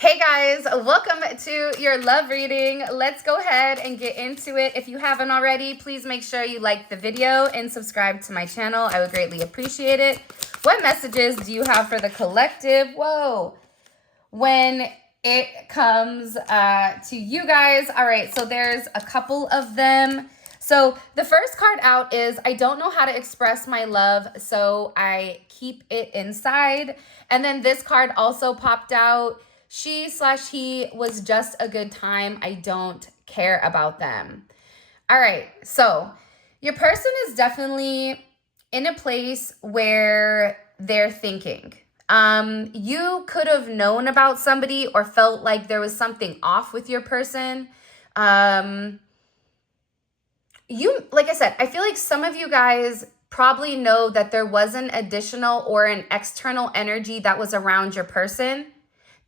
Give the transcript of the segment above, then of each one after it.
Hey guys, welcome to your love reading. Let's go ahead and get into it. If you haven't already, please make sure you like the video and subscribe to my channel. I would greatly appreciate it. What messages do you have for the collective? Whoa. When it comes to you guys. All right, so there's a couple of them. So the first card out is I don't know how to express my love, so I keep it inside. And then this card also popped out. She/he was just a good time. I don't care about them. All right, so your person is definitely in a place where they're thinking. You could have known about somebody or felt like there was something off with your person. Like I said, I feel like some of you guys probably know that there was an additional or an external energy that was around your person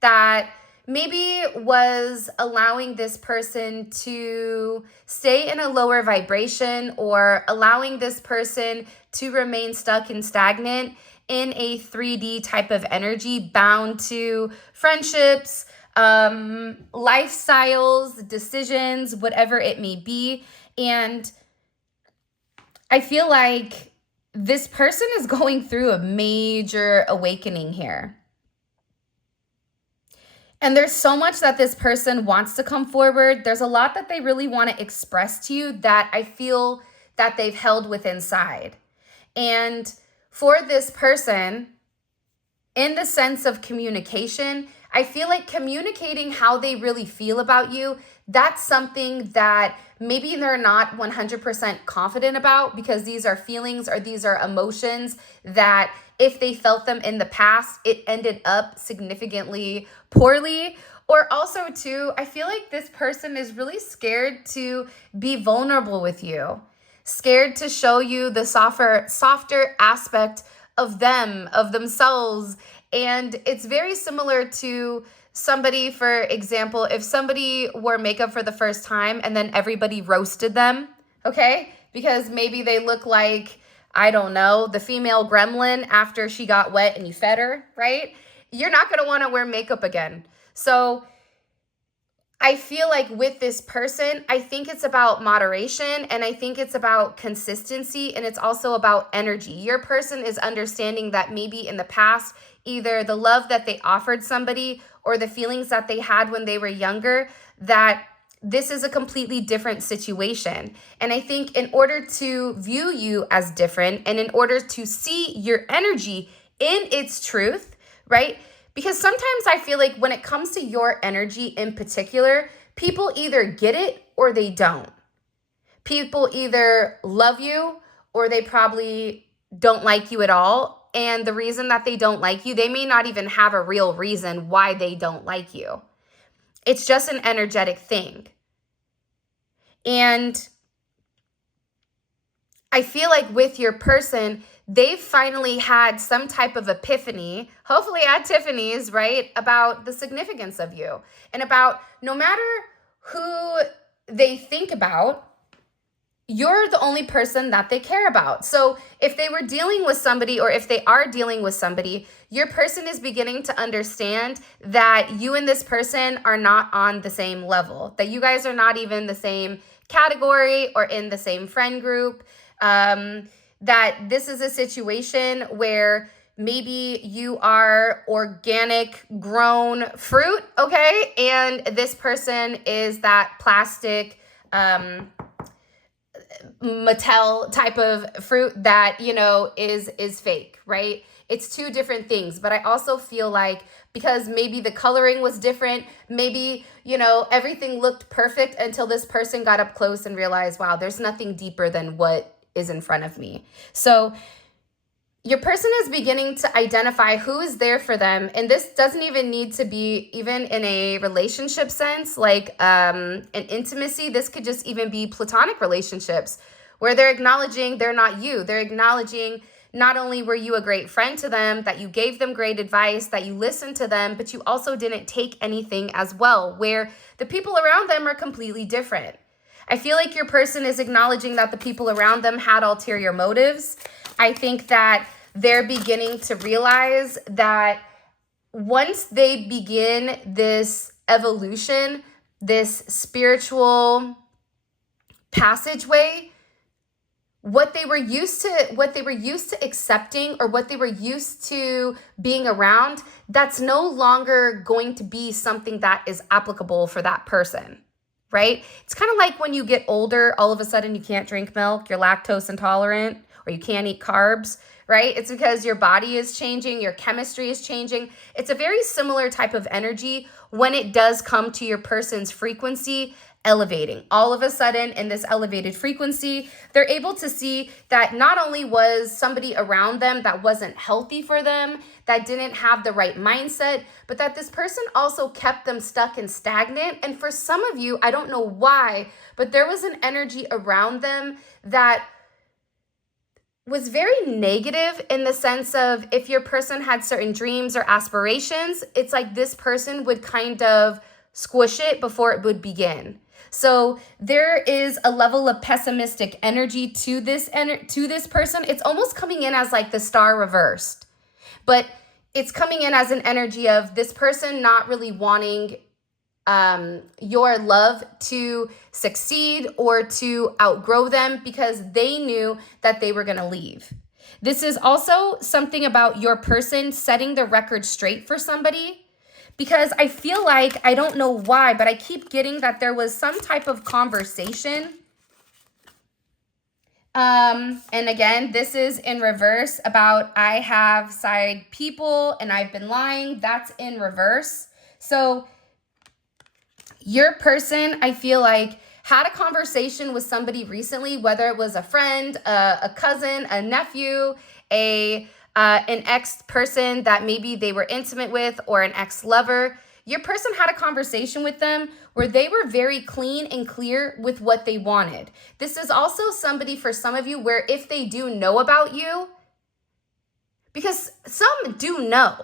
that maybe was allowing this person to stay in a lower vibration or allowing this person to remain stuck and stagnant in a 3D type of energy bound to friendships, lifestyles, decisions, whatever it may be. And I feel like this person is going through a major awakening here. And there's so much that this person wants to come forward. There's a lot that they really want to express to you that I feel that they've held within inside. And for this person, in the sense of communication, I feel like communicating how they really feel about you, that's something that maybe they're not 100% confident about because these are feelings or these are emotions that if they felt them in the past, it ended up significantly poorly. Or also too, I feel like this person is really scared to be vulnerable with you, scared to show you the softer aspect of them, of themselves. And it's very similar to somebody, for example, if somebody wore makeup for the first time and then everybody roasted them, okay? Because maybe they look like, I don't know, the female gremlin after she got wet and you fed her, right? You're not going to want to wear makeup again. So I feel like with this person, I think it's about moderation and I think it's about consistency and it's also about energy. Your person is understanding that maybe in the past, either the love that they offered somebody or the feelings that they had when they were younger, that this is a completely different situation. And I think in order to view you as different and in order to see your energy in its truth, right? Because sometimes I feel like when it comes to your energy in particular, people either get it or they don't. People either love you or they probably don't like you at all. And the reason that they don't like you, they may not even have a real reason why they don't like you. It's just an energetic thing. And I feel like with your person, they've finally had some type of epiphany, hopefully at Tiffany's, right, about the significance of you and about no matter who they think about, you're the only person that they care about. So if they were dealing with somebody or if they are dealing with somebody, your person is beginning to understand that you and this person are not on the same level, that you guys are not even the same category or in the same friend group, that this is a situation where maybe you are organic grown fruit, okay? And this person is that plastic, Mattel type of fruit that, you know, is fake, right? It's two different things. But I also feel like because maybe the coloring was different, maybe, you know, everything looked perfect until this person got up close and realized, wow, there's nothing deeper than what is in front of me. So your person is beginning to identify who is there for them. And this doesn't even need to be even in a relationship sense, like an intimacy. This could just even be platonic relationships where they're acknowledging they're not you. They're acknowledging not only were you a great friend to them, that you gave them great advice, that you listened to them, but you also didn't take anything as well, where the people around them are completely different. I feel like your person is acknowledging that the people around them had ulterior motives. I think that they're beginning to realize that once they begin this evolution, this spiritual passageway, what they were used to accepting, or what they were used to being around, that's no longer going to be something that is applicable for that person, right? It's kind of like when you get older, all of a sudden you can't drink milk, you're lactose intolerant, or you can't eat carbs, right? It's because your body is changing, your chemistry is changing. It's a very similar type of energy when it does come to your person's frequency elevating. All of a sudden, in this elevated frequency, they're able to see that not only was somebody around them that wasn't healthy for them, that didn't have the right mindset, but that this person also kept them stuck and stagnant. And for some of you, I don't know why, but there was an energy around them that was very negative, in the sense of, if your person had certain dreams or aspirations, it's like this person would kind of squish it before it would begin. So there is a level of pessimistic energy to this person. It's almost coming in as like the star reversed, but it's coming in as an energy of this person not really wanting your love to succeed or to outgrow them, because they knew that they were going to leave. This is also something about your person setting the record straight for somebody, because I feel like, I don't know why, but I keep getting that there was some type of conversation. And again, this is in reverse about I have side people and I've been lying. That's in reverse. So your person, I feel like, had a conversation with somebody recently, whether it was a friend, a cousin, a nephew, an ex-person that maybe they were intimate with, or an ex-lover. Your person had a conversation with them where they were very clean and clear with what they wanted. This is also somebody, for some of you, where if they do know about you, because some do know.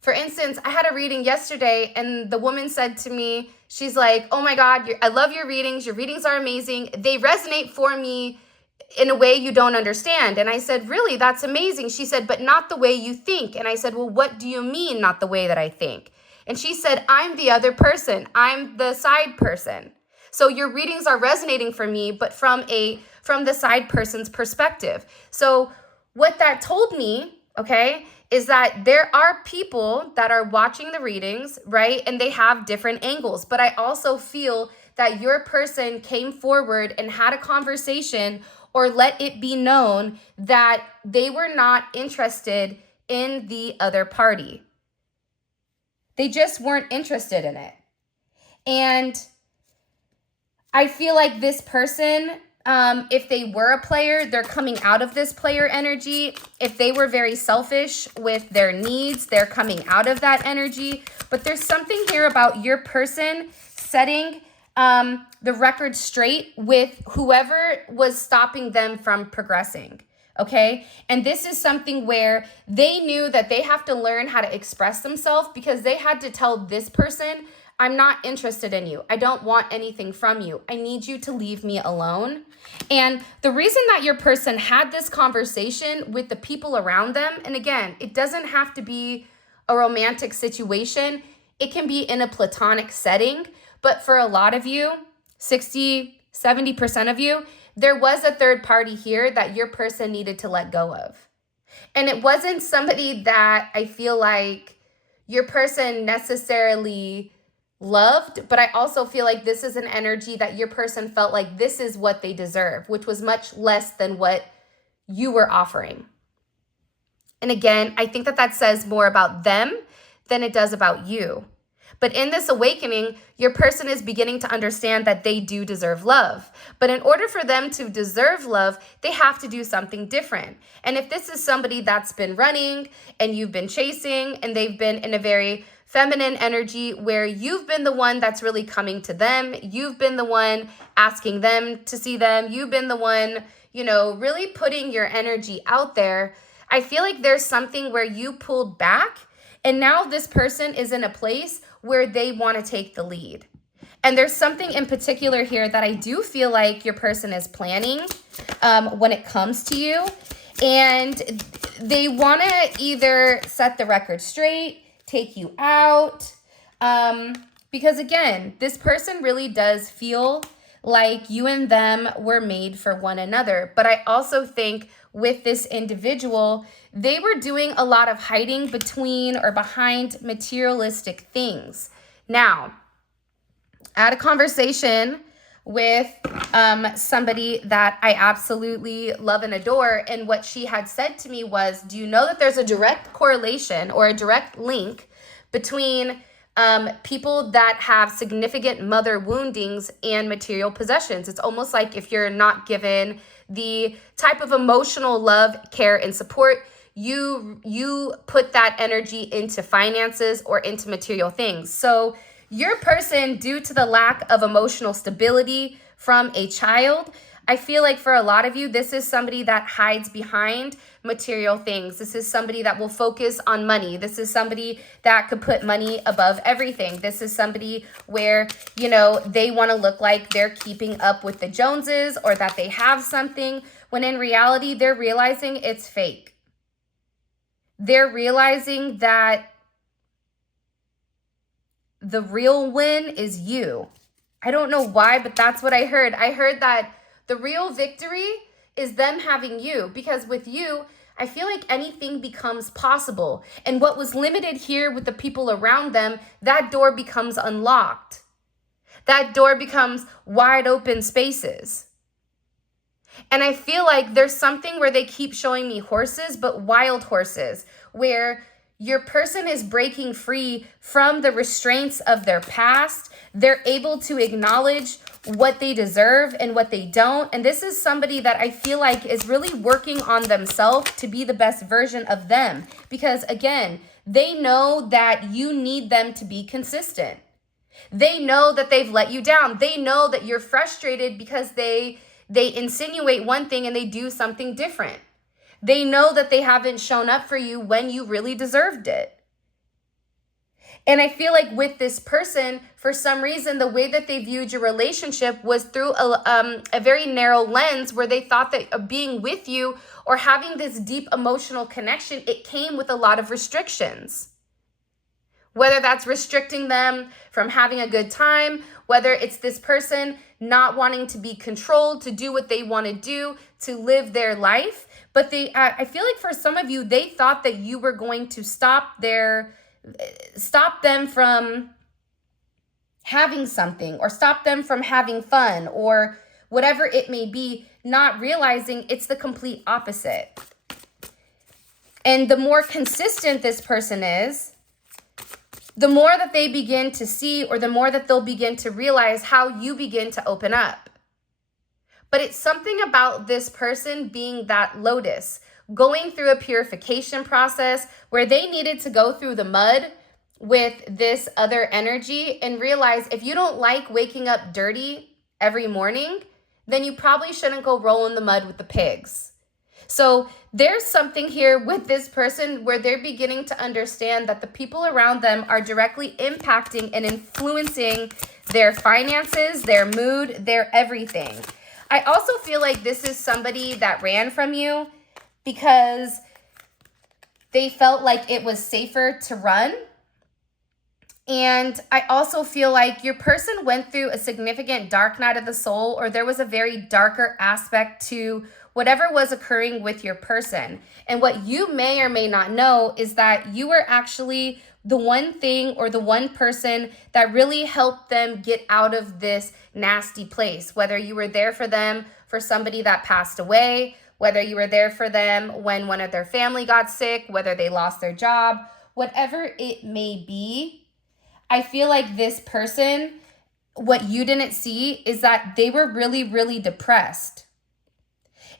For instance, I had a reading yesterday, and the woman said to me, she's like, oh my God, I love your readings. Your readings are amazing. They resonate for me in a way you don't understand. And I said, really, that's amazing. She said, but not the way you think. And I said, well, what do you mean, not the way that I think? And she said, I'm the other person. I'm the side person. So your readings are resonating for me, but from the side person's perspective. So what that told me, okay, is that there are people that are watching the readings, right? And they have different angles. But I also feel that your person came forward and had a conversation, or let it be known that they were not interested in the other party. They just weren't interested in it. And I feel like this person, if they were a player, they're coming out of this player energy. If they were very selfish with their needs, they're coming out of that energy. But there's something here about your person setting the record straight with whoever was stopping them from progressing. Okay. And this is something where they knew that they have to learn how to express themselves, because they had to tell this person, I'm not interested in you. I don't want anything from you. I need you to leave me alone. And the reason that your person had this conversation with the people around them, and again, it doesn't have to be a romantic situation. It can be in a platonic setting. But for a lot of you, 60-70% of you, there was a third party here that your person needed to let go of. And it wasn't somebody that I feel like your person necessarily loved, but I also feel like this is an energy that your person felt like this is what they deserve, which was much less than what you were offering. And again, I think that that says more about them than it does about you. But in this awakening, your person is beginning to understand that they do deserve love. But in order for them to deserve love, they have to do something different. And if this is somebody that's been running and you've been chasing, and they've been in a very feminine energy where you've been the one that's really coming to them, you've been the one asking them to see them, you've been the one, really putting your energy out there, I feel like there's something where you pulled back, and now this person is in a place where they want to take the lead. And there's something in particular here that I do feel like your person is planning when it comes to you. And they want to either set the record straight, take you out, because again, this person really does feel like you and them were made for one another. But I also think with this individual, they were doing a lot of hiding between or behind materialistic things. Now, I had a conversation with somebody that I absolutely love and adore. And what she had said to me was, do you know that there's a direct correlation or a direct link between people that have significant mother woundings and material possessions? It's almost like if you're not given the type of emotional love, care, and support, you put that energy into finances or into material things. So your person, due to the lack of emotional stability from a child, I feel like for a lot of you, this is somebody that hides behind material things. This is somebody that will focus on money. This is somebody that could put money above everything. This is somebody where, you know, they want to look like they're keeping up with the Joneses or that they have something, when in reality, they're realizing it's fake. They're realizing that the real win is you. I don't know why, but that's what I heard. I heard that the real victory is them having you, because with you, I feel like anything becomes possible. And what was limited here with the people around them, that door becomes unlocked. That door becomes wide open spaces. And I feel like there's something where they keep showing me horses, but wild horses, where your person is breaking free from the restraints of their past. They're able to acknowledge what they deserve and what they don't. And this is somebody that I feel like is really working on themselves to be the best version of them. Because again, they know that you need them to be consistent. They know that they've let you down. They know that you're frustrated because they insinuate one thing and they do something different. They know that they haven't shown up for you when you really deserved it. And I feel like with this person, for some reason, the way that they viewed your relationship was through a very narrow lens, where they thought that being with you or having this deep emotional connection, it came with a lot of restrictions. Whether that's restricting them from having a good time, whether it's this person not wanting to be controlled, to do what they want to do, to live their life. But I feel like for some of you, they thought that you were going to stop them from having something, or stop them from having fun, or whatever it may be, not realizing it's the complete opposite. And the more consistent this person is, the more that they begin to see, or the more that they'll begin to realize how you begin to open up. But it's something about this person being that lotus, going through a purification process where they needed to go through the mud with this other energy and realize if you don't like waking up dirty every morning, then you probably shouldn't go roll in the mud with the pigs. So there's something here with this person where they're beginning to understand that the people around them are directly impacting and influencing their finances, their mood, their everything. I also feel like this is somebody that ran from you because they felt like it was safer to run. And I also feel like your person went through a significant dark night of the soul, or there was a very darker aspect to whatever was occurring with your person. And what you may or may not know is that you were actually the one thing or the one person that really helped them get out of this nasty place. Whether you were there for them for somebody that passed away, whether you were there for them when one of their family got sick, whether they lost their job, whatever it may be, I feel like this person, what you didn't see is that they were really, really depressed.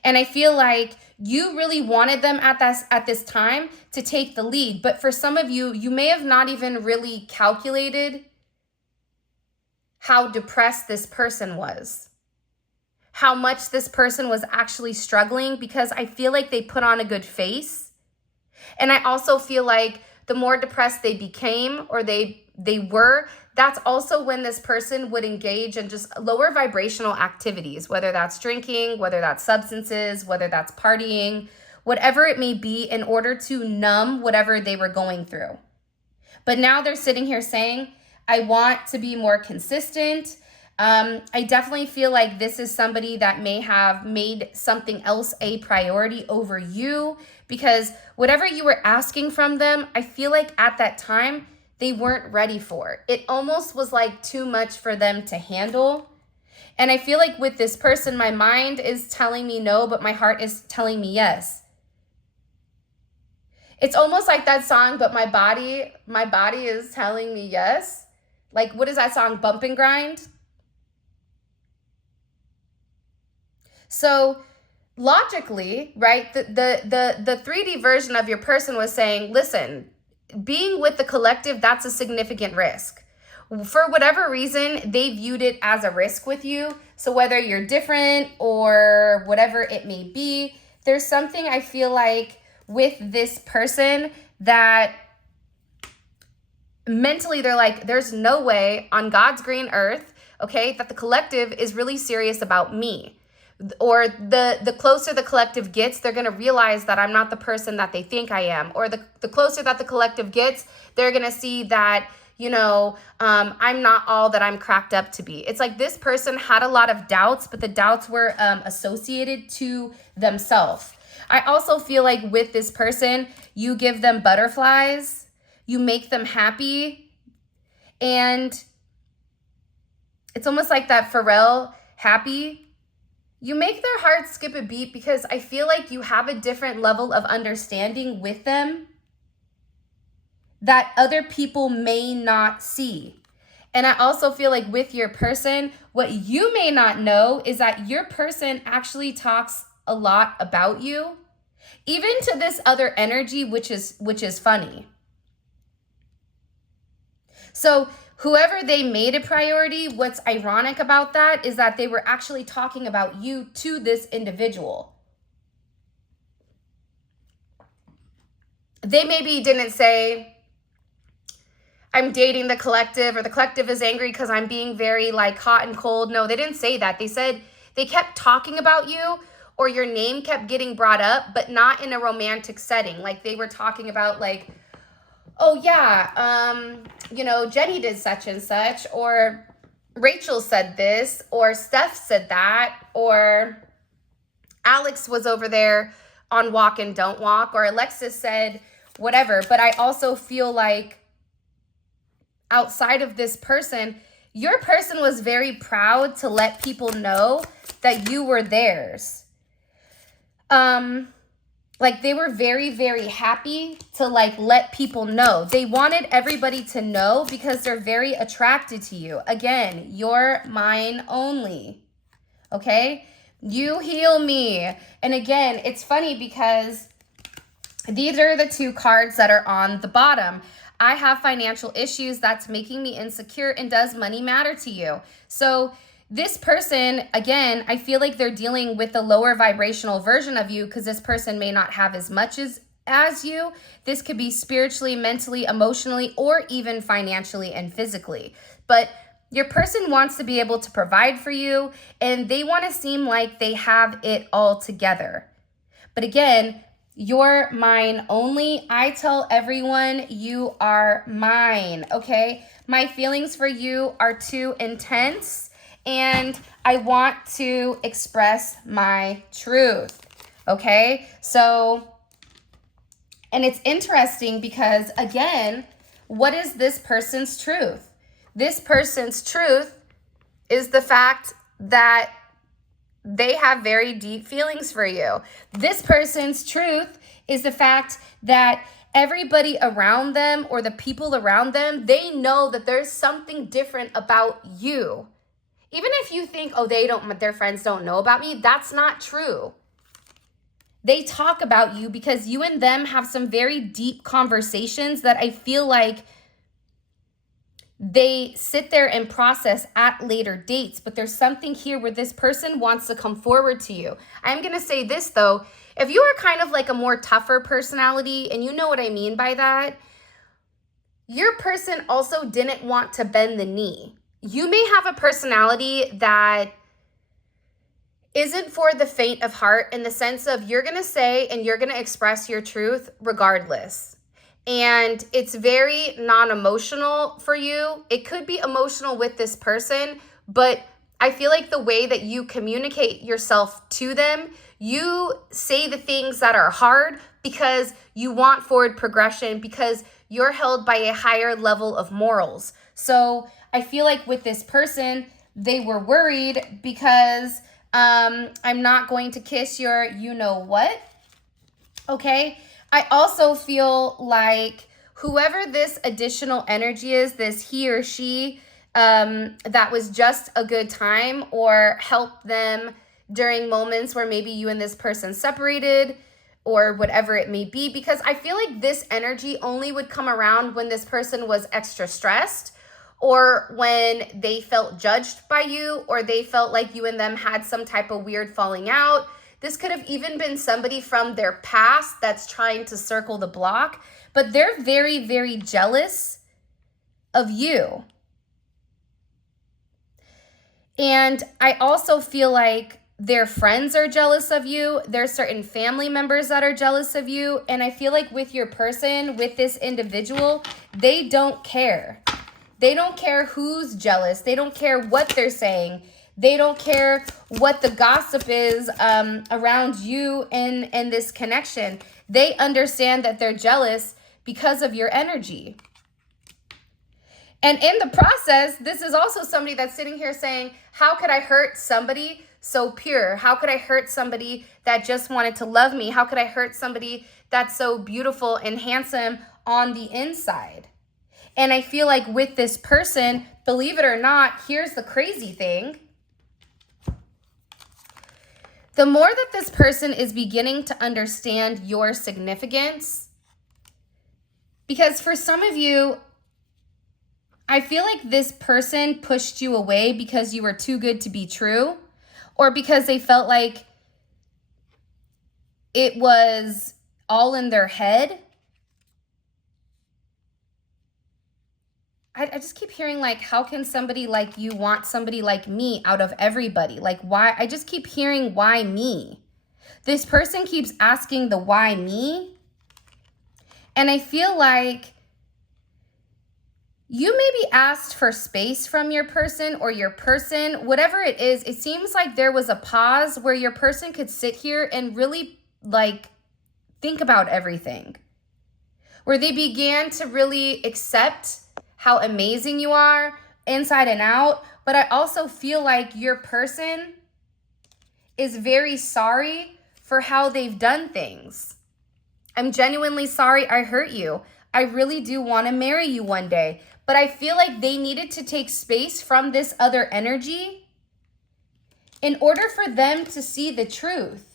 And I feel like you really wanted them at this time to take the lead. But for some of you, you may have not even really calculated how depressed this person was, how much this person was actually struggling, because I feel like they put on a good face. And I also feel like the more depressed they became, or they were, that's also when this person would engage in just lower vibrational activities, whether that's drinking, whether that's substances, whether that's partying, whatever it may be, in order to numb whatever they were going through. But now they're sitting here saying, I want to be more consistent. I definitely feel like this is somebody that may have made something else a priority over you, because whatever you were asking from them, I feel like at that time, they weren't ready for. It almost was like too much for them to handle. And I feel like with this person, my mind is telling me no, but my heart is telling me yes. It's almost like that song, but my body is telling me yes. Like, what is that song? Bump and Grind? So logically, right, the 3D version of your person was saying, listen, being with the collective, that's a significant risk. For whatever reason, they viewed it as a risk with you. So whether you're different or whatever it may be, there's something I feel like with this person that mentally they're like, there's no way on God's green earth, okay, that the collective is really serious about me. Or the closer the collective gets, they're going to realize that I'm not the person that they think I am. Or the closer that the collective gets, they're going to see that, you know, I'm not all that I'm cracked up to be. It's like this person had a lot of doubts, but the doubts were associated to themselves. I also feel like with this person, you give them butterflies, you make them happy, and it's almost like that Pharrell Happy. You make their hearts skip a beat because I feel like you have a different level of understanding with them that other people may not see. And I also feel like with your person, what you may not know is that your person actually talks a lot about you, even to this other energy, which is funny. So whoever they made a priority, what's ironic about that is that they were actually talking about you to this individual. They maybe didn't say, I'm dating the collective, or the collective is angry because I'm being very like hot and cold. No, they didn't say that. They said they kept talking about you, or your name kept getting brought up, but not in a romantic setting. Like they were talking about like, oh yeah, you know, Jenny did such and such, or Rachel said this, or Steph said that, or Alex was over there on Walk and Don't Walk, or Alexis said whatever. But I also feel like outside of this person, your person was very proud to let people know that you were theirs. Like they were very, very happy to like let people know. They wanted everybody to know because they're very attracted to you. Again, you're mine only. Okay? You heal me. And again, it's funny because these are the two cards that are on the bottom. I have financial issues that's making me insecure, and does money matter to you? So this person, again, I feel like they're dealing with the lower vibrational version of you because this person may not have as much as you. This could be spiritually, mentally, emotionally, or even financially and physically. But your person wants to be able to provide for you, and they want to seem like they have it all together. But again, you're mine only. I tell everyone you are mine, okay? My feelings for you are too intense, and I want to express my truth, okay? So, and it's interesting because, again, what is this person's truth? This person's truth is the fact that they have very deep feelings for you. This person's truth is the fact that everybody around them, or the people around them, they know that there's something different about you. Even if you think, oh, their friends don't know about me, that's not true. They talk about you because you and them have some very deep conversations that I feel like they sit there and process at later dates. But there's something here where this person wants to come forward to you. I'm going to say this, though. If you are kind of like a more tougher personality, and you know what I mean by that, your person also didn't want to bend the knee. You may have a personality that isn't for the faint of heart, in the sense of you're going to say and you're going to express your truth regardless. And it's very non-emotional for you. It could be emotional with this person, but I feel like the way that you communicate yourself to them, you say the things that are hard because you want forward progression, because you're held by a higher level of morals. So I feel like with this person, they were worried because I'm not going to kiss your you know what. Okay. I also feel like whoever this additional energy is, this he or she, that was just a good time or helped them during moments where maybe you and this person separated or whatever it may be, because I feel like this energy only would come around when this person was extra stressed, or when they felt judged by you, or they felt like you and them had some type of weird falling out. This could have even been somebody from their past that's trying to circle the block, but they're very, very jealous of you. And I also feel like their friends are jealous of you. There's certain family members that are jealous of you. And I feel like with your person, with this individual, they don't care. They don't care who's jealous. They don't care what they're saying. They don't care what the gossip is around you and this connection. They understand that they're jealous because of your energy. And in the process, this is also somebody that's sitting here saying, how could I hurt somebody so pure? How could I hurt somebody that just wanted to love me? How could I hurt somebody that's so beautiful and handsome on the inside? And I feel like with this person, believe it or not, here's the crazy thing. The more that this person is beginning to understand your significance, because for some of you, I feel like this person pushed you away because you were too good to be true, or because they felt like it was all in their head. I just keep hearing like, how can somebody like you want somebody like me out of everybody? Like, why? I just keep hearing, why me? This person keeps asking the why me. And I feel like you maybe asked for space from your person, or your person, whatever it is. It seems like there was a pause where your person could sit here and really like think about everything, where they began to really accept how amazing you are inside and out. But I also feel like your person is very sorry for how they've done things. I'm genuinely sorry I hurt you. I really do want to marry you one day. But I feel like they needed to take space from this other energy in order for them to see the truth.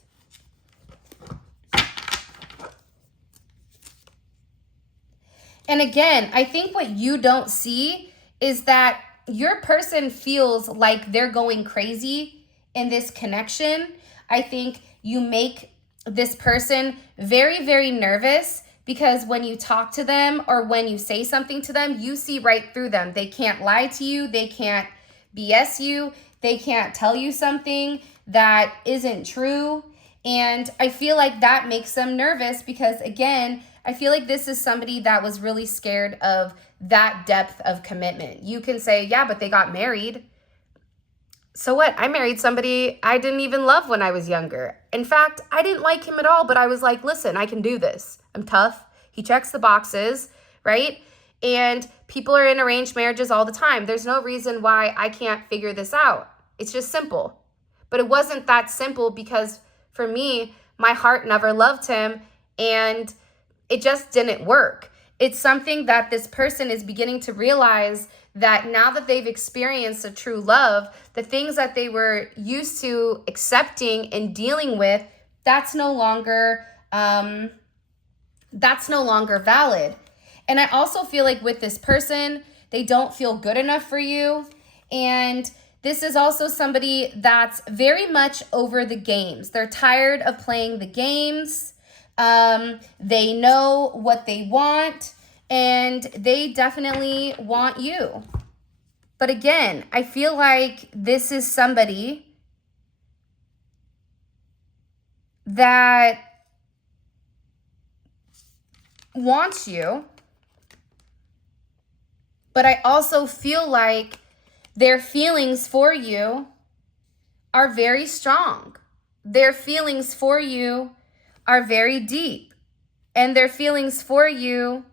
And again, I think what you don't see is that your person feels like they're going crazy in this connection. I think you make this person very, very nervous, because when you talk to them or when you say something to them, you see right through them. They can't lie to you. They can't BS you. They can't tell you something that isn't true. And I feel like that makes them nervous, because again, I feel like this is somebody that was really scared of that depth of commitment. You can say, yeah, but they got married. So what? I married somebody I didn't even love when I was younger. In fact, I didn't like him at all, but I was like, listen, I can do this. I'm tough. He checks the boxes, right? And people are in arranged marriages all the time. There's no reason why I can't figure this out. It's just simple. But it wasn't that simple, because for me, my heart never loved him, and it just didn't work. It's something that this person is beginning to realize, that now that they've experienced a true love, the things that they were used to accepting and dealing with, that's no longer valid. And I also feel like with this person, they don't feel good enough for you. And this is also somebody that's very much over the games. They're tired of playing the games. They know what they want, and they definitely want you. But again, I feel like this is somebody that wants you, but I also feel like their feelings for you are very strong. Their feelings for you are very deep. And their feelings for you,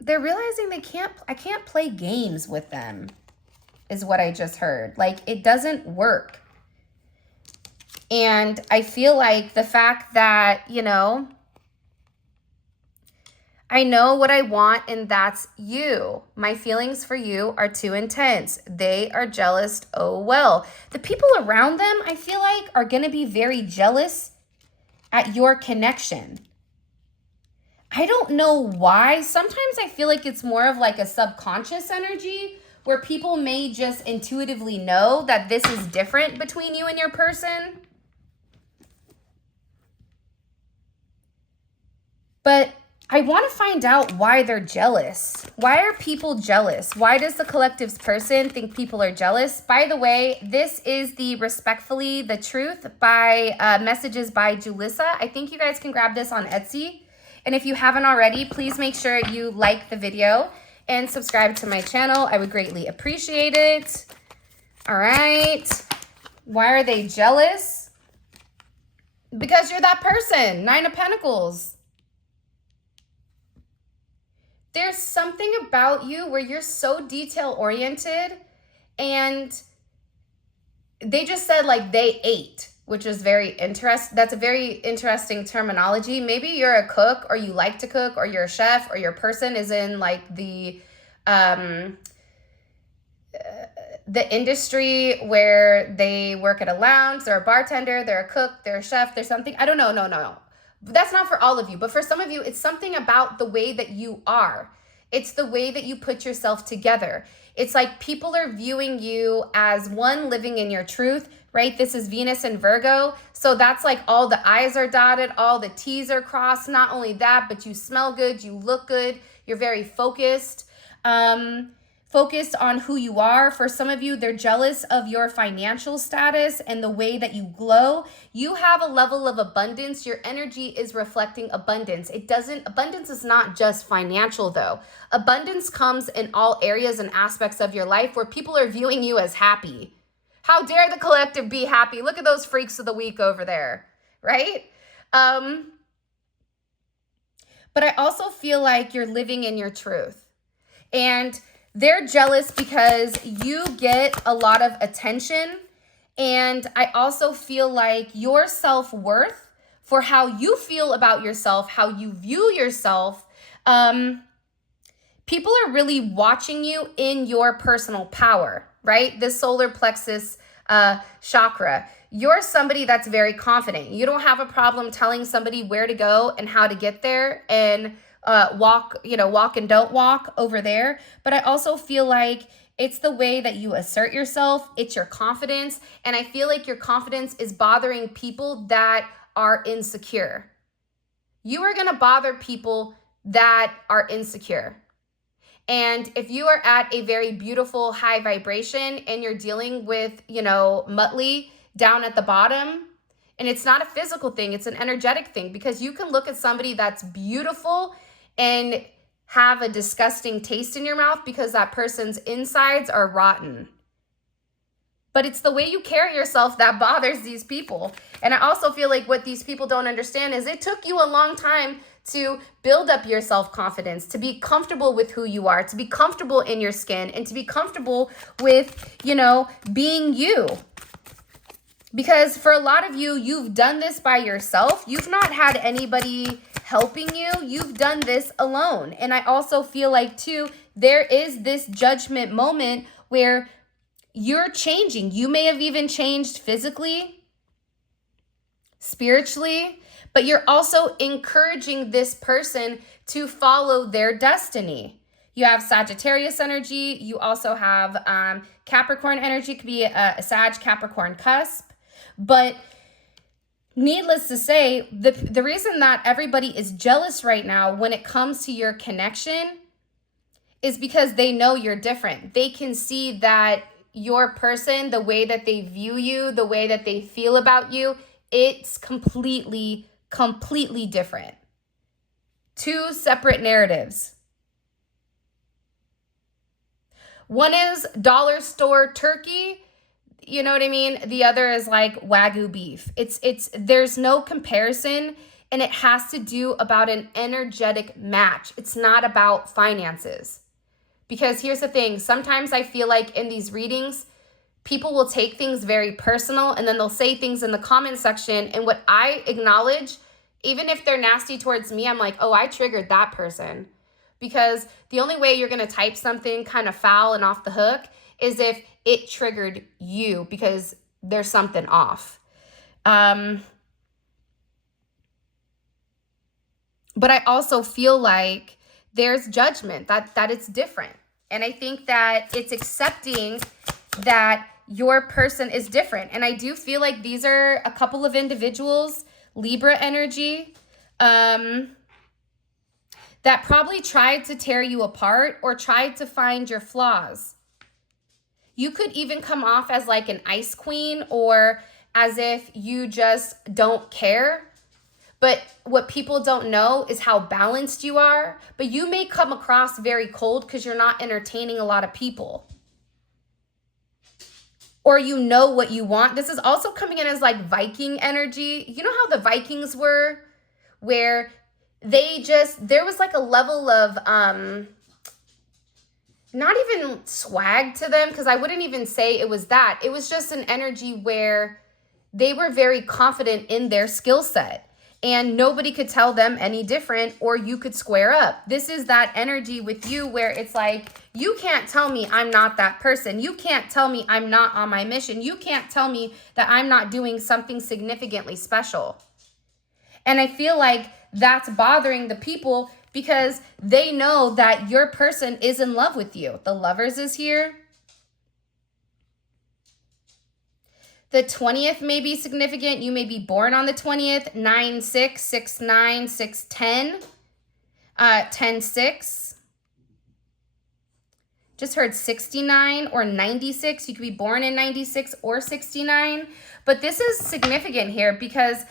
they're realizing I can't play games with them, is what I just heard. Like, it doesn't work. And I feel like the fact that, you know, I know what I want, and that's you. My feelings for you are too intense. They are jealous. Oh, well. The people around them, I feel like, are going to be very jealous at your connection. I don't know why. Sometimes I feel like it's more of like a subconscious energy where people may just intuitively know that this is different between you and your person. But I want to find out why they're jealous. Why are people jealous? Why does the collective's person think people are jealous? By the way, this is the Respectfully the Truth by messages by Julissa. I think you guys can grab this on Etsy. And if you haven't already, please make sure you like the video and subscribe to my channel. I would greatly appreciate it. All right. Why are they jealous? Because you're that person. 9 of Pentacles. There's something about you where you're so detail-oriented, and they just said like they ate, which is very interesting. That's a very interesting terminology. Maybe you're a cook, or you like to cook, or you're a chef, or your person is in like the industry where they work at a lounge. They're a bartender, they're a cook, they're a chef, they're something. I don't know. No. That's not for all of you, but for some of you, it's something about the way that you are. It's the way that you put yourself together. It's like people are viewing you as one living in your truth, right? This is Venus and Virgo. So that's like all the I's are dotted, all the T's are crossed. Not only that, but you smell good, you look good, you're very focused. Focused on who you are. For some of you, they're jealous of your financial status and the way that you glow. You have a level of abundance. Your energy is reflecting abundance. Abundance is not just financial though. Abundance comes in all areas and aspects of your life where people are viewing you as happy. How dare the collective be happy? Look at those freaks of the week over there, right? But I also feel like you're living in your truth. And they're jealous because you get a lot of attention. And I also feel like your self-worth for how you feel about yourself, how you view yourself, people are really watching you in your personal power, right? The solar plexus chakra. You're somebody that's very confident. You don't have a problem telling somebody where to go and how to get there, and walk and don't walk over there. But I also feel like it's the way that you assert yourself. It's your confidence. And I feel like your confidence is bothering people that are insecure. You are going to bother people that are insecure. And if you are at a very beautiful high vibration and you're dealing with, Muttley down at the bottom, and it's not a physical thing, it's an energetic thing, because you can look at somebody that's beautiful and have a disgusting taste in your mouth because that person's insides are rotten. But it's the way you carry yourself that bothers these people. And I also feel like what these people don't understand is it took you a long time to build up your self-confidence, to be comfortable with who you are, to be comfortable in your skin, and to be comfortable with, being you. Because for a lot of you, you've done this by yourself. You've not had anybody helping you. You've done this alone. And I also feel like, too, there is this judgment moment where you're changing. You may have even changed physically, spiritually, but you're also encouraging this person to follow their destiny. You have Sagittarius energy. You also have Capricorn energy. It could be a Sag-Capricorn cusp. But needless to say, the reason that everybody is jealous right now when it comes to your connection is because they know you're different. They can see that your person, the way that they view you, the way that they feel about you It's completely different. Two separate narratives. One is dollar store turkey, you know what I mean? The other is like Wagyu beef. There's no comparison, and it has to do about an energetic match. It's not about finances. Because here's the thing, sometimes I feel like in these readings, people will take things very personal, and then they'll say things in the comment section, and what I acknowledge, even if they're nasty towards me, I'm like, oh, I triggered that person. Because the only way you're going to type something kind of foul and off the hook is if it triggered you, because there's something off. But I also feel like there's judgment, that it's different. And I think that it's accepting that your person is different. And I do feel like these are a couple of individuals, Libra energy, that probably tried to tear you apart or tried to find your flaws. You could even come off as like an ice queen, or as if you just don't care. But what people don't know is how balanced you are. But you may come across very cold because you're not entertaining a lot of people. Or you know what you want. This is also coming in as like Viking energy. You know how the Vikings were? Where there was like a level of, not even swag to them, because I wouldn't even say it was that. It was just an energy where they were very confident in their skill set. And nobody could tell them any different, or you could square up. This is that energy with you where it's like, you can't tell me I'm not that person. You can't tell me I'm not on my mission. You can't tell me that I'm not doing something significantly special. And I feel like that's bothering the people because they know that your person is in love with you. The Lovers is here. The 20th may be significant. You may be born on the 20th, 9/6, 6/9, 6/10, 10/6. Just heard 69 or 96. You could be born in 96 or 69. But this is significant here because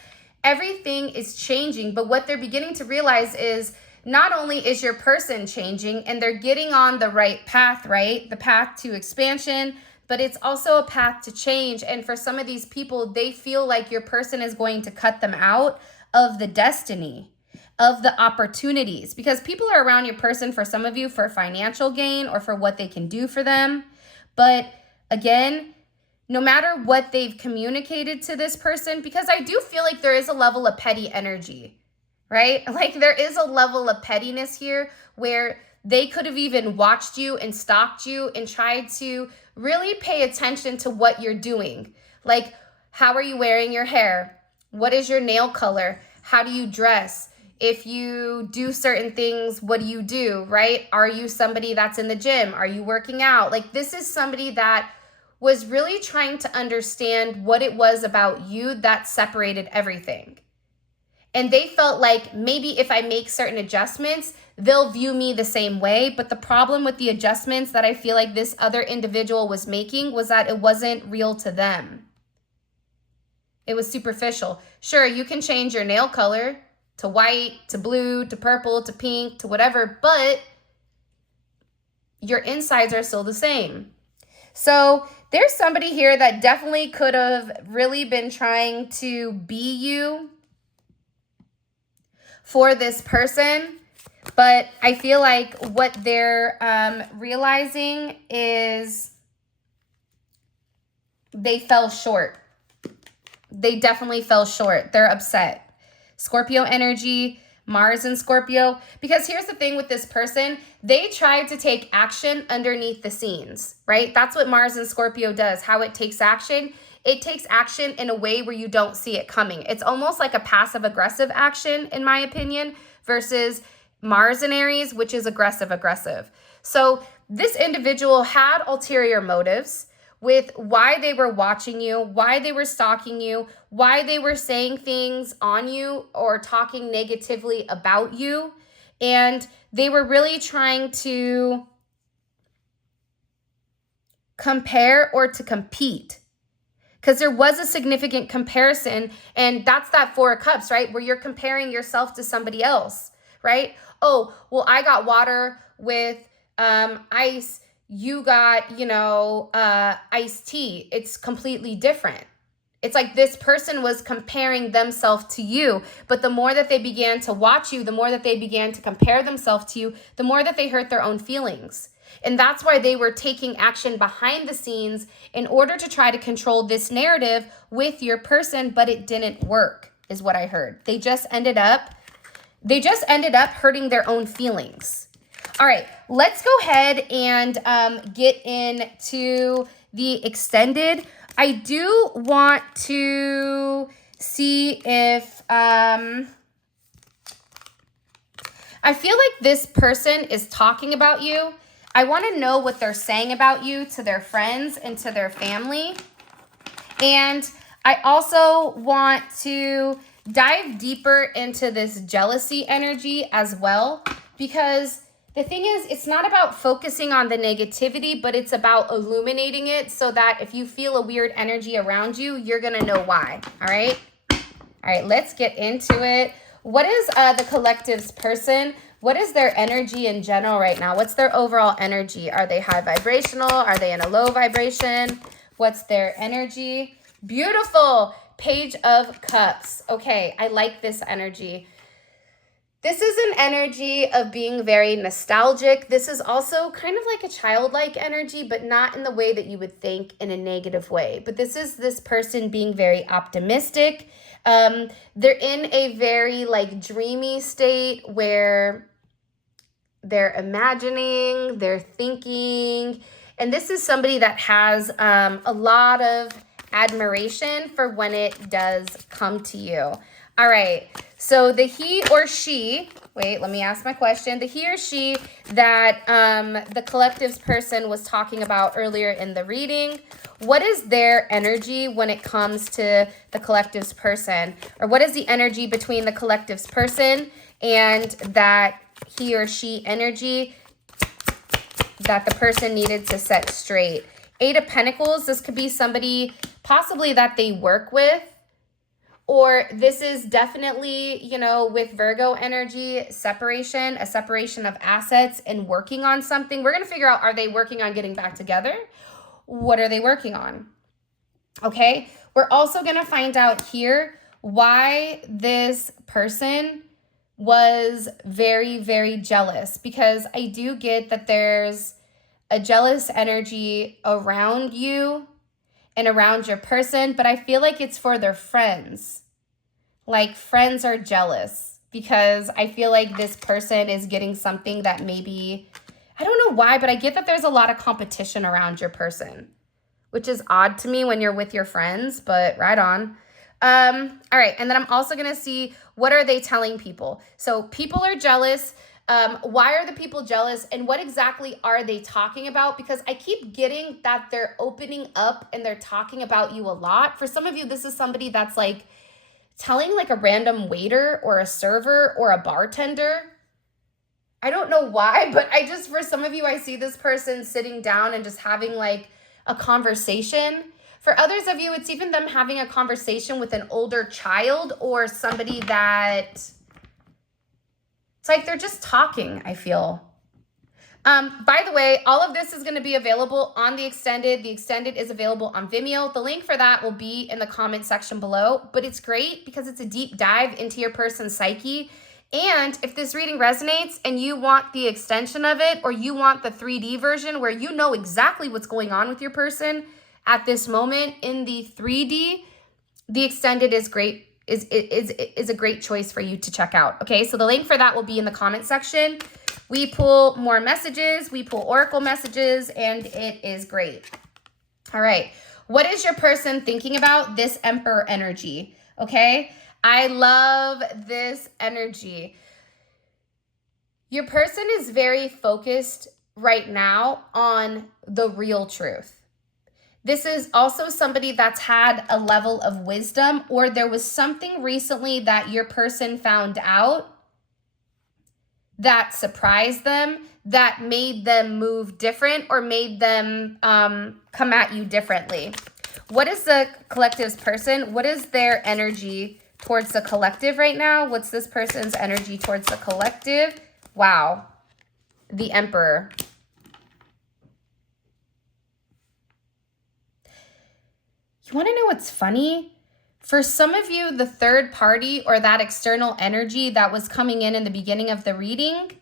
everything is changing. But what they're beginning to realize is not only is your person changing and they're getting on the right path, right? The path to expansion, but it's also a path to change. And for some of these people, they feel like your person is going to cut them out of the destiny, of the opportunities, because people are around your person, for some of you, for financial gain or for what they can do for them. But again, no matter what they've communicated to this person, because I do feel like there is a level of petty energy, right? Like there is a level of pettiness here where they could have even watched you and stalked you and tried to really pay attention to what you're doing. Like, how are you wearing your hair? What is your nail color? How do you dress? If you do certain things, what do you do, right? Are you somebody that's in the gym? Are you working out? Like, this is somebody that was really trying to understand what it was about you that separated everything. And they felt like maybe if I make certain adjustments, they'll view me the same way. But the problem with the adjustments that I feel like this other individual was making was that it wasn't real to them. It was superficial. Sure, you can change your nail color to white, to blue, to purple, to pink, to whatever, but your insides are still the same. So there's somebody here that definitely could have really been trying to be you for this person. But I feel like what they're realizing is they fell short. They definitely fell short. They're upset. Scorpio energy, Mars and Scorpio. Because here's the thing with this person. They tried to take action underneath the scenes, right? That's what Mars and Scorpio does. How it takes action. It takes action in a way where you don't see it coming. It's almost like a passive-aggressive action, in my opinion, versus Mars in Aries, which is aggressive. So this individual had ulterior motives with why they were watching you, why they were stalking you, why they were saying things on you or talking negatively about you. And they were really trying to compare or to compete. because there was a significant comparison. And that's that Four of Cups, right? Where you're comparing yourself to somebody else, right? Oh, well, I got water with ice. You got, iced tea. It's completely different. It's like this person was comparing themselves to you, but the more that they began to watch you, the more that they began to compare themselves to you, the more that they hurt their own feelings. And that's why they were taking action behind the scenes in order to try to control this narrative with your person, but it didn't work, is what I heard. They just ended up hurting their own feelings. All right, let's go ahead and get into the extended. I do want to see if, I feel like this person is talking about you. I want to know what they're saying about you to their friends and to their family. And I also want to dive deeper into this jealousy energy as well, because the thing is, it's not about focusing on the negativity, but it's about illuminating it so that if you feel a weird energy around you, you're going to know why. All right. All right. Let's get into it. What is the collective's person? What is their energy in general right now? What's their overall energy? Are they high vibrational? Are they in a low vibration? What's their energy? Beautiful. Page of Cups. Okay. I like this energy. This is an energy of being very nostalgic. This is also kind of like a childlike energy, but not in the way that you would think in a negative way. But this is this person being very optimistic. They're in a very like dreamy state where they're imagining, they're thinking. And this is somebody that has a lot of admiration for when it does come to you. All right. So the he or she, wait, let me ask my question. The he or she that the collective's person was talking about earlier in the reading, what is their energy when it comes to the collective's person? Or what is the energy between the collective's person and that he or she energy that the person needed to set straight? Eight of Pentacles, this could be somebody possibly that they work with. Or this is definitely, with Virgo energy, a separation of assets and working on something. We're going to figure out, are they working on getting back together? What are they working on? Okay. We're also going to find out here why this person was very, very jealous, because I do get that there's a jealous energy around you and around your person, but I feel like it's for their friends. Like friends are jealous because I feel like this person is getting something that maybe, I don't know why, but I get that there's a lot of competition around your person, which is odd to me when you're with your friends, but right on. All right. And then I'm also going to see, what are they telling people? So people are jealous. Why are the people jealous, and what exactly are they talking about? Because I keep getting that they're opening up and they're talking about you a lot. For some of you, this is somebody that's like telling like a random waiter or a server or a bartender. I don't know why, but for some of you, I see this person sitting down and just having like a conversation. For others of you, it's even them having a conversation with an older child or somebody that, it's like they're just talking, I feel. By the way, all of this is going to be available on the extended. The extended is available on Vimeo. The link for that will be in the comment section below, but it's great because it's a deep dive into your person's psyche. And if this reading resonates and you want the extension of it, or you want the 3D version where you know exactly what's going on with your person at this moment in the 3D, the extended is great. Is a great choice for you to check out. Okay, so the link for that will be in the comment section. We pull more messages, we pull oracle messages, and it is great. All right, what is your person thinking about? This Emperor energy, okay? I love this energy. Your person is very focused right now on the real truth. This is also somebody that's had a level of wisdom, or there was something recently that your person found out that surprised them, that made them move different or made them come at you differently. What is the collective's person? What is their energy towards the collective right now? What's this person's energy towards the collective? Wow. The Emperor. You want to know what's funny? For some of you, the third party or that external energy that was coming in the beginning of the reading,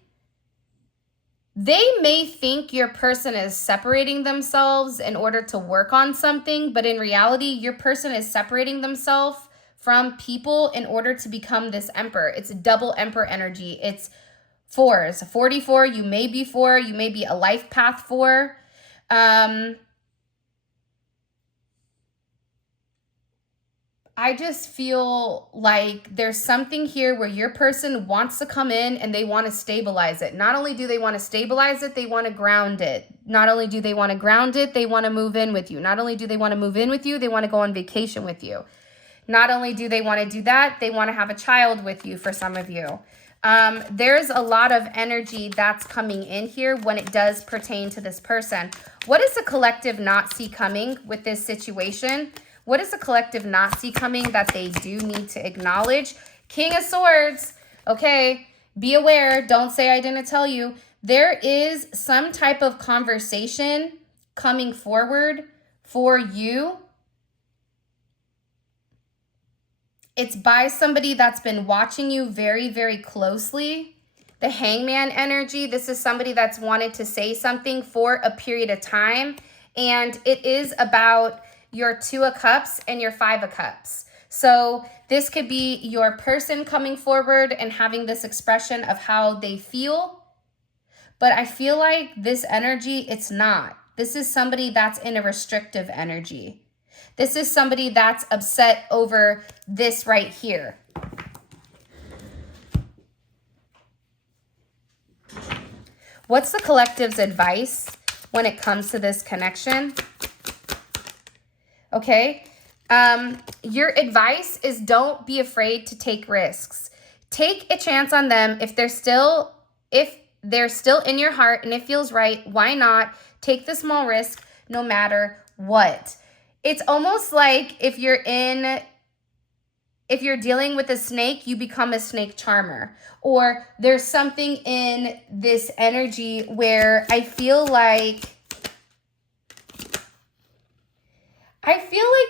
they may think your person is separating themselves in order to work on something, but in reality, your person is separating themselves from people in order to become this Emperor. It's a double Emperor energy. It's 4s. 44, you may be 4, you may be a life path 4. I just feel like there's something here where your person wants to come in and they want to stabilize it. Not only do they want to stabilize it, they want to ground it. Not only do they want to ground it, they want to move in with you. Not only do they want to move in with you, they want to go on vacation with you. Not only do they want to do that, they want to have a child with you for some of you. There's a lot of energy that's coming in here when it does pertain to this person. What does the collective not see coming with this situation? What does the collective not see coming that they do need to acknowledge? King of Swords. Okay, be aware. Don't say I didn't tell you. There is some type of conversation coming forward for you. It's by somebody that's been watching you very, very closely. The Hangman energy. This is somebody that's wanted to say something for a period of time. And it is about your 2 of Cups and your 5 of Cups. So this could be your person coming forward and having this expression of how they feel. But I feel like this energy, it's not. This is somebody that's in a restrictive energy. This is somebody that's upset over this right here. What's the collective's advice when it comes to this connection? Okay, your advice is don't be afraid to take risks. Take a chance on them. If they're still in your heart and it feels right, why not take the small risk no matter what? It's almost like if you're dealing with a snake, you become a snake charmer. Or there's something in this energy where I feel like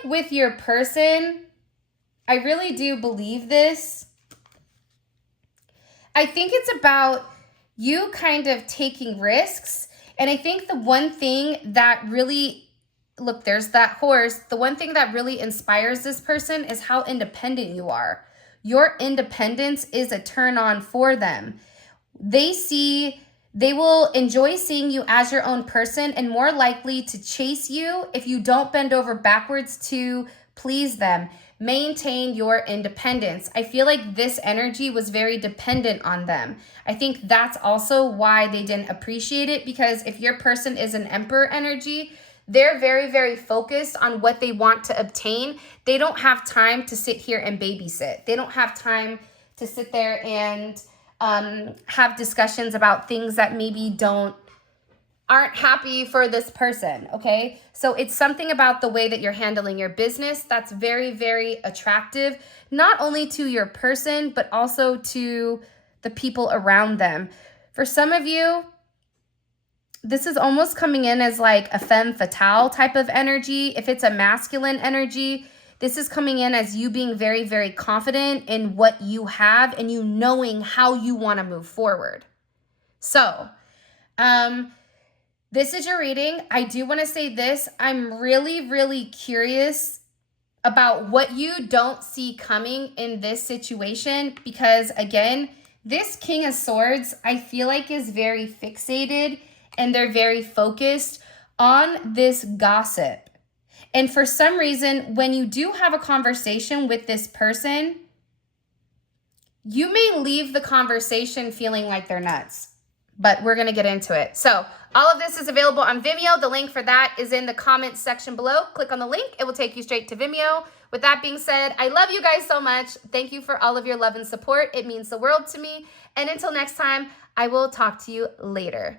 with your person, I really do believe this. I think it's about you kind of taking risks. And I think the one thing that really, look, there's that horse. The one thing that really inspires this person is how independent you are. Your independence is a turn on for them. They will enjoy seeing you as your own person and more likely to chase you if you don't bend over backwards to please them. Maintain your independence. I feel like this energy was very dependent on them. I think that's also why they didn't appreciate it, because if your person is an Emperor energy, they're very, very focused on what they want to obtain. They don't have time to sit here and babysit. They don't have time to sit there and have discussions about things that maybe aren't happy for this person, okay? So it's something about the way that you're handling your business that's very, very attractive, not only to your person, but also to the people around them. For some of you, this is almost coming in as like a femme fatale type of energy. If it's a masculine energy, this is coming in as you being very, very confident in what you have and you knowing how you want to move forward. So, this is your reading. I do want to say this. I'm really, really curious about what you don't see coming in this situation, because again, this King of Swords, I feel like is very fixated and they're very focused on this gossip. And for some reason, when you do have a conversation with this person, you may leave the conversation feeling like they're nuts, but we're going to get into it. So all of this is available on Vimeo. The link for that is in the comments section below. Click on the link. It will take you straight to Vimeo. With that being said, I love you guys so much. Thank you for all of your love and support. It means the world to me. And until next time, I will talk to you later.